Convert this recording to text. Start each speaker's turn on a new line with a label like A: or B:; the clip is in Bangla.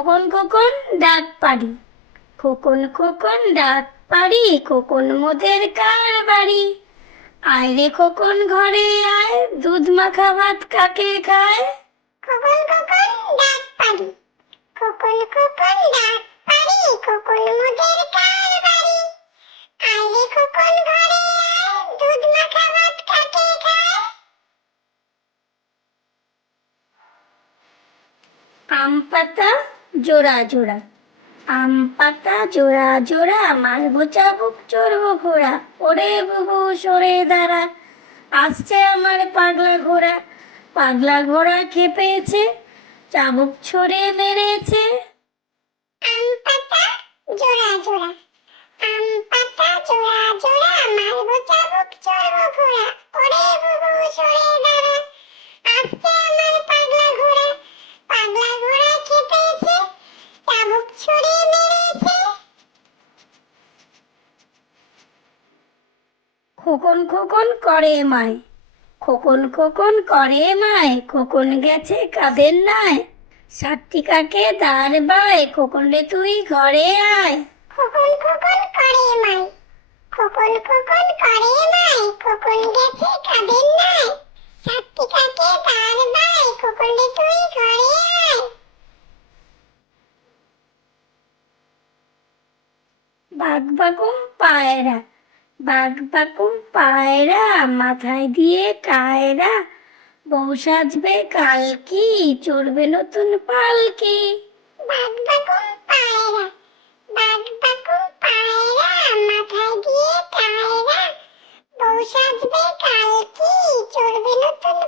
A: খোকন খোকন ডাক পারি খোকন খোকন ডাক পারি খোকন মোদের কার বাড়ি? আয় রে খোকন ঘরে আয় দুধ মাখা ভাত কাকে খায়?
B: খোকন খোকন ডাক পারি খোকন খোকন ডাক পারি খোকন মোদের কার বাড়ি? আইলে খোকন ঘরে আয় দুধ মাখা ভাত কাকে খায়?
A: আম পাতা জোড়া জোড়া। আম পাতা জোড়া জোড়া মারবো চাবুক চড়বো ঘোড়া, ওরে বুবু, সরে দাঁড়া। আসছে আমার পাগলা ঘোড়া পাগলা ঘোড়া খেপেছে, চাবুক ছড়ে মেরেছে।
B: আম পাতা জোড়া জোড়া। আম পাতা জোড়া জোড়া মারবো চাবুক চড়বো ঘোড়া।
A: খোকন খোকন করে মায়। খোকন খোকন করে মায় খোকন গেছে কাদের নাই সাতটি কাকে দাঁড় বায় খোকন রে তুই ঘরে আয়।
B: খোকন খোকন করে মাই খোকন খোকন করে মাই খোকন গেছে কাদের নাই সাতটি কাকে তার বাই খোকন রে তুই ঘরে আয়।
A: বাঘ বাকুম পায়রা বাঘ বাকুম পায়রা, মাথায় দিয়ে কায়রা বউ সাজবে কালকি, চড়বে নতুন পালকি।
B: বাঘ বাকুম পায়রা, বাঘ বাকুম পায়রা, মাথায় দিয়ে টায়রা। বউ সাজবে কালকি, চড়বে নতুন